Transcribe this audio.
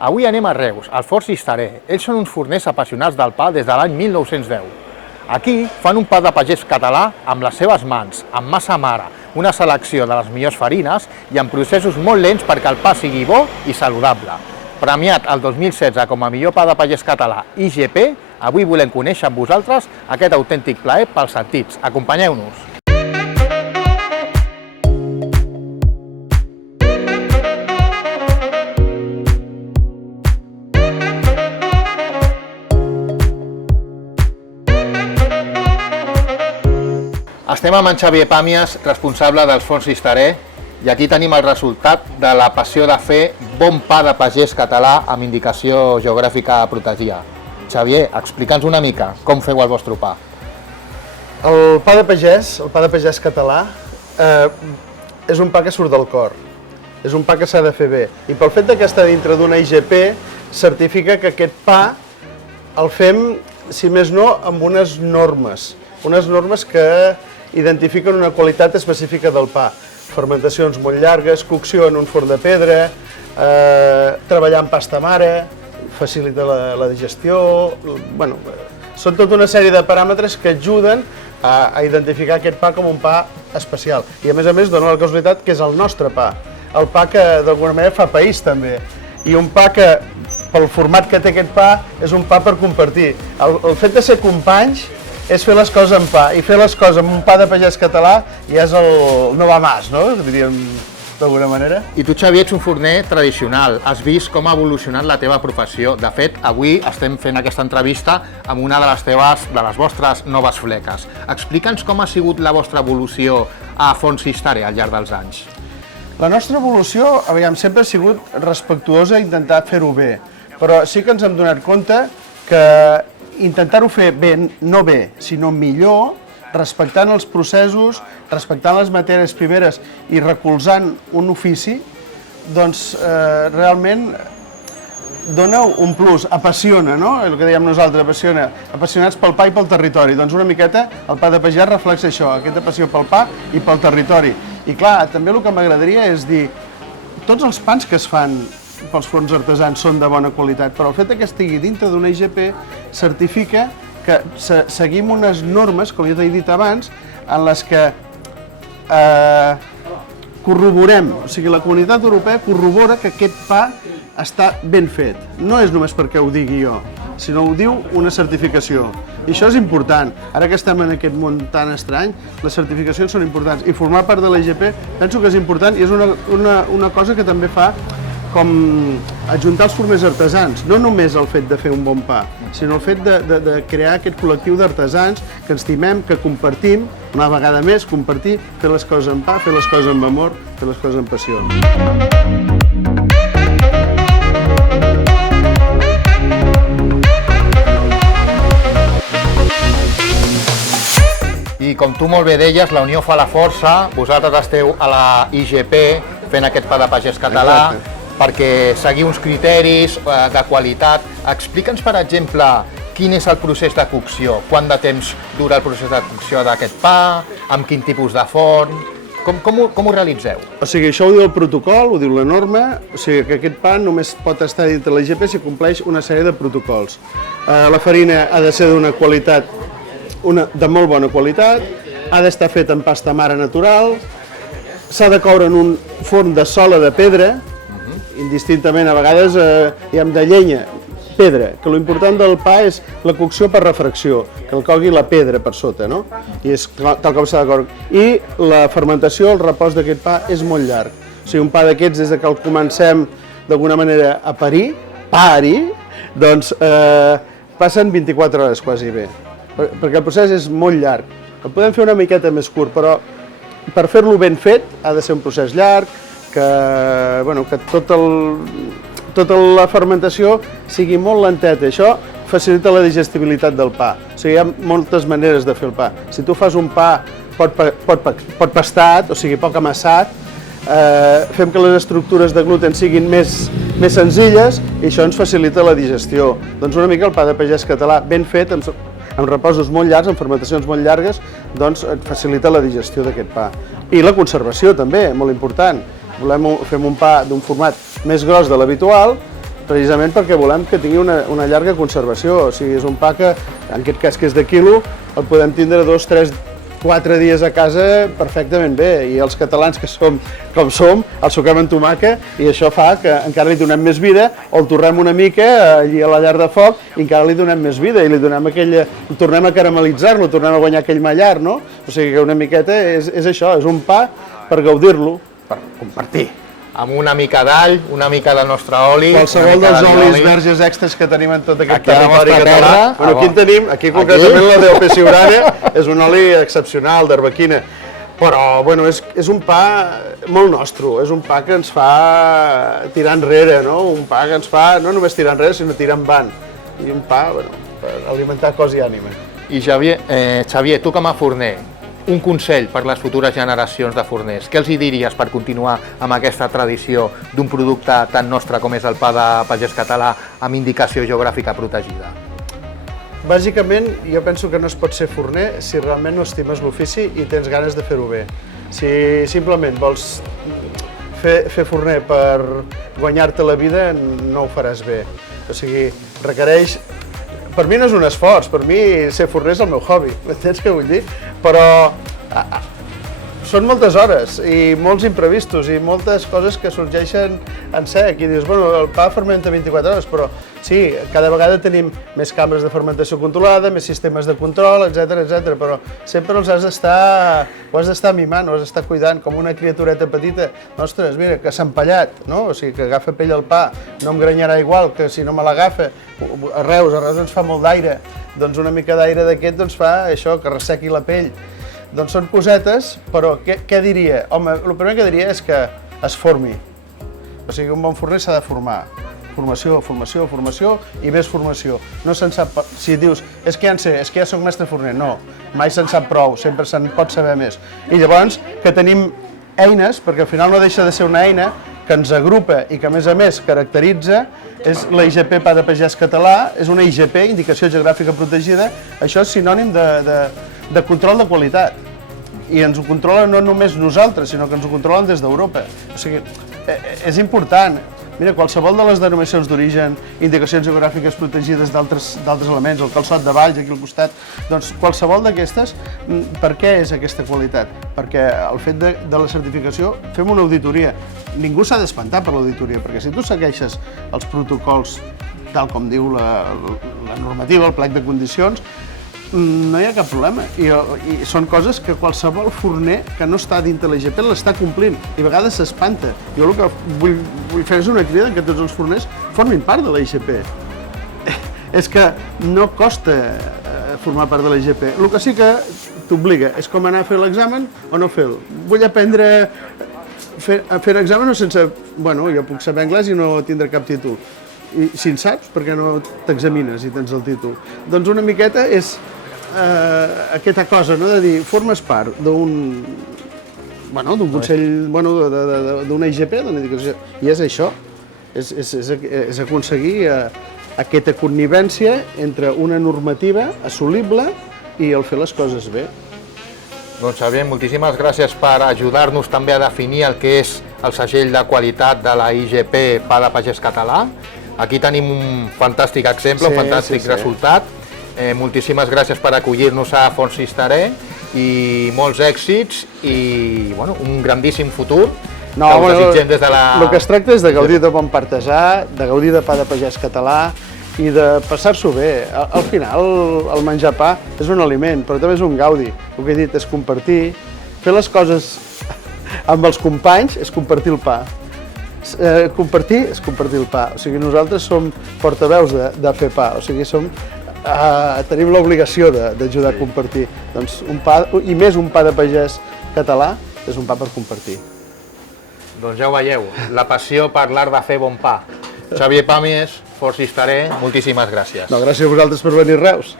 Avui anem a Reus, al Forn Cisterè. Ells són uns forners apassionats del pa des de l'any 1910. Aquí fan un pa de pagès català amb les seves mans, amb massa mare, una selecció de les millors farines i amb processos molt lents perquè el pa sigui bo i saludable. Premiat el 2016 com a millor pa de pagès català IGP, avui volem conèixer amb vosaltres aquest autèntic plaer pels sentits. Acompanyeu-nos! Estem amb en Xavier Pàmies, responsable dels Forns Cisterè, i aquí tenim el resultat de la passió de fer bon pa de pagès català amb indicació geogràfica protegida. Xavier, explica'ns una mica com feu el vostre pa. El pa de pagès català, és un pa que surt del cor. És un pa que s'ha de fer bé. I pel fet que està dintre d'una IGP, certifica que aquest pa el fem, si més no, amb unes normes que identifiquen una qualitat específica del pa. Fermentacions molt llargues, cocció en un forn de pedra, treballar amb pasta mare, facilita la digestió. Bueno, són tota una sèrie de paràmetres que ajuden a identificar aquest pa com un pa especial. I a més dona la casualitat que és el nostre pa. El pa que d'alguna manera fa país també. I un pa que, pel format que té aquest pa, és un pa per compartir. El fet de ser companys és fer les coses amb pa, i fer les coses amb un pa de pagès català ja és el no va más, no? Diríem d'alguna manera. I tu, Xavier, ets un forner tradicional. Has vist com ha evolucionat la teva professió. De fet, avui estem fent aquesta entrevista amb una de les vostres noves fleques. Explica'ns com ha sigut la vostra evolució a Forns Cisterè al llarg dels anys. La nostra evolució, sempre ha sigut respectuosa i intentar fer-ho bé, però sí que ens hem donat compte que intentar-ho fer bé, no bé, sinó millor, respectant els processos, respectant les matèries primeres i recolzant un ofici, doncs realment dona un plus, apassiona, no? El que dèiem nosaltres, apassiona, apassionats pel pa i pel territori. Doncs una miqueta el pa de pagès reflexa això, aquesta passió pel pa i pel territori. I clar, també el que m'agradaria és dir, tots els pans que es fan pels forns artesans són de bona qualitat, però el fet que estigui dintre d'una IGP certifica que seguim unes normes, com ja t'he dit abans, en les que corroborem, o sigui, la Comunitat Europea corrobora que aquest pa està ben fet. No és només perquè ho digui jo, sinó ho diu una certificació. I això és important. Ara que estem en aquest món tan estrany, les certificacions són importants. I formar part de la IGP penso que és important i és una cosa que també fa com ajuntar els forners artesans, no només el fet de fer un bon pa, sinó el fet de crear aquest col·lectiu d'artesans que ens estimem, que compartim, una vegada més, compartir, fer les coses amb pa, fer les coses amb amor, fer les coses amb passió. I com tu molt bé deies, la unió fa la força, vosaltres esteu a la IGP fent aquest pa de pagès català, perquè seguir uns criteris de qualitat. Explica'ns, per exemple, quin és el procés de cocció, quant de temps dura el procés de cocció d'aquest pa, amb quin tipus de forn, com ho realitzeu? O sigui, això ho diu el protocol, ho diu la norma, o sigui que aquest pa només pot estar dintre la IGP si compleix una sèrie de protocols. La farina ha de ser d'una qualitat, de molt bona qualitat, ha d'estar feta en pasta mare natural, s'ha de coure en un forn de sola de pedra, indistintament, a vegades de llenya, pedra, que l'important del pa és la cocció per refracció, que el cogui la pedra per sota, no? I és tal com s'ha de coure. I la fermentació, el repòs d'aquest pa és molt llarg. O sigui, un pa d'aquests, des que el comencem d'alguna manera a parir, doncs passen 24 hores quasi bé, perquè el procés és molt llarg. El podem fer una miqueta més curt, però per fer-lo ben fet ha de ser un procés llarg, que tota la fermentació sigui molt lenteta. Això facilita la digestibilitat del pa. O sigui, hi ha moltes maneres de fer el pa. Si tu fas un pa pot pastat, o sigui, poc amassat, fem que les estructures de gluten siguin més senzilles i això ens facilita la digestió. Doncs una mica el pa de pagès català ben fet, amb repòsos molt llargs, amb fermentacions molt llargues, doncs et facilita la digestió d'aquest pa. I la conservació també, molt important. Fem un pa d'un format més gros de l'habitual, precisament perquè volem que tingui una llarga conservació. O sigui, és un pa que, en aquest cas que és de quilo, el podem tindre 2, 3, 4 dies a casa perfectament bé, i els catalans que som com som, el suquem en tomàquet i això fa que encara li donem més vida, o el torrem una mica allí a la llar de foc i encara li donem més vida i li donem tornem a caramelitzar-lo, tornem a guanyar aquell mallar, no? O sigui que una miqueta és això, és un pa per gaudir-lo, per compartir. Amb una mica d'all, una mica del nostre oli... Qualsevol dels olis verges extres que tenim en tot aquest Aquí a la territori nostra català. terra. Bueno, aquí en tenim, aquí concretament la DOP Siurana, és un oli excepcional, d'arbequina. Però, bueno, és un pa molt nostre, és un pa que ens fa tirar enrere, no? Un pa que ens fa no només tirar enrere, sinó tirar endavant. I un pa, bueno, per alimentar cos i ànima. I Xavier, tu com a forner, un consell per les futures generacions de forners. Què els hi diries per continuar amb aquesta tradició d'un producte tan nostre com és el pa de pagès català amb indicació geogràfica protegida? Bàsicament, jo penso que no es pot ser forner si realment no estimes l'ofici i tens ganes de fer-ho bé. Si simplement vols fer forner per guanyar-te la vida, no ho faràs bé. O sigui, requereix... Per mi no és un esforç, per mi ser forner és el meu hobby, m'entens què vull dir? Però són moltes hores i molts imprevistos i moltes coses que sorgeixen en sec i dius, bueno, el pa fermenta 24 hores, però sí, cada vegada tenim més cambres de fermentació controlada, més sistemes de control, etc, però sempre ho has d'estar mimant, ho has d'estar cuidant, com una criatureta petita. Ostres, mira, que s'ha empallat, no? O sigui, que agafa pell al pa, no em granyarà igual que si no me l'agafa. A Reus ens fa molt d'aire, doncs una mica d'aire d'aquest doncs fa això, que ressequi la pell. Doncs són cosetes, però què diria? Home, el primer que diria és que es formi. O sigui, un bon forner s'ha de formar. Formació, formació, formació i més formació. No se'n sap... Si dius, és que ja en sé, és que ja soc mestre forner. No, mai se'n sap prou, sempre se'n pot saber més. I llavors, que tenim eines, perquè al final no deixa de ser una eina que ens agrupa i que a més caracteritza, és la IGP Pa de Pagès Català, és una IGP, Indicació Geogràfica Protegida, això és sinònim de control de qualitat. I ens ho controlen no només nosaltres, sinó que ens ho controlen des d'Europa. O sigui, és important. Mira, qualsevol de les denominacions d'origen, indicacions geogràfiques protegides d'altres elements, el calçot de Valls aquí al costat, doncs qualsevol d'aquestes, per què és aquesta qualitat? Perquè el fet de la certificació fem una auditoria. Ningú s'ha d'espantar per l'auditoria, perquè si tu segueixes els protocols tal com diu la normativa, el plec de condicions, no hi ha cap problema. I són coses que qualsevol forner que no està dintre de l'IGP l'està complint i a vegades s'espanta. Jo el que vull fer és una crida que tots els forners formin part de l'IGP. És que no costa formar part de l'IGP. El que sí que t'obliga és com anar a fer l'examen o no fer-lo. Vull aprendre a fer l'examen o sense... Bueno, jo puc saber anglès i no tindré cap títol. I si en saps, per què no t'examines i tens el títol? Doncs una miqueta és aquesta cosa, no? De dir, formes part d'un consell, d'una IGP, d'una indicació, i és això, és aconseguir aquesta connivència entre una normativa assolible i el fer les coses bé. Doncs Xavier, moltíssimes gràcies per ajudar-nos també a definir el que és el segell de qualitat de la IGP Pa de Pagès Català. Aquí tenim un fantàstic exemple, un fantàstic resultat. Moltíssimes gràcies per acollir-nos a Forns Cisterè i molts èxits i un grandíssim futur que us desitgem des de la... El que es tracta és de gaudir de bon artesà, de gaudir de pa de pagès català i de passar-s'ho bé. Al final, el menjar pa és un aliment, però també és un gaudi. El que he dit és compartir, fer les coses amb els companys és compartir el pa. Compartir és compartir el pa. O sigui, nosaltres som portaveus de fer pa, o sigui, tenim l'obligació d'ajudar a compartir. Doncs un pa, i més un pa de pagès català, és un pa per compartir. Doncs ja ho veieu, la passió per l'art de fer bon pa. Xavier Pàmies, Forns Cisterè, moltíssimes gràcies. No, gràcies a vosaltres per venir a Reus.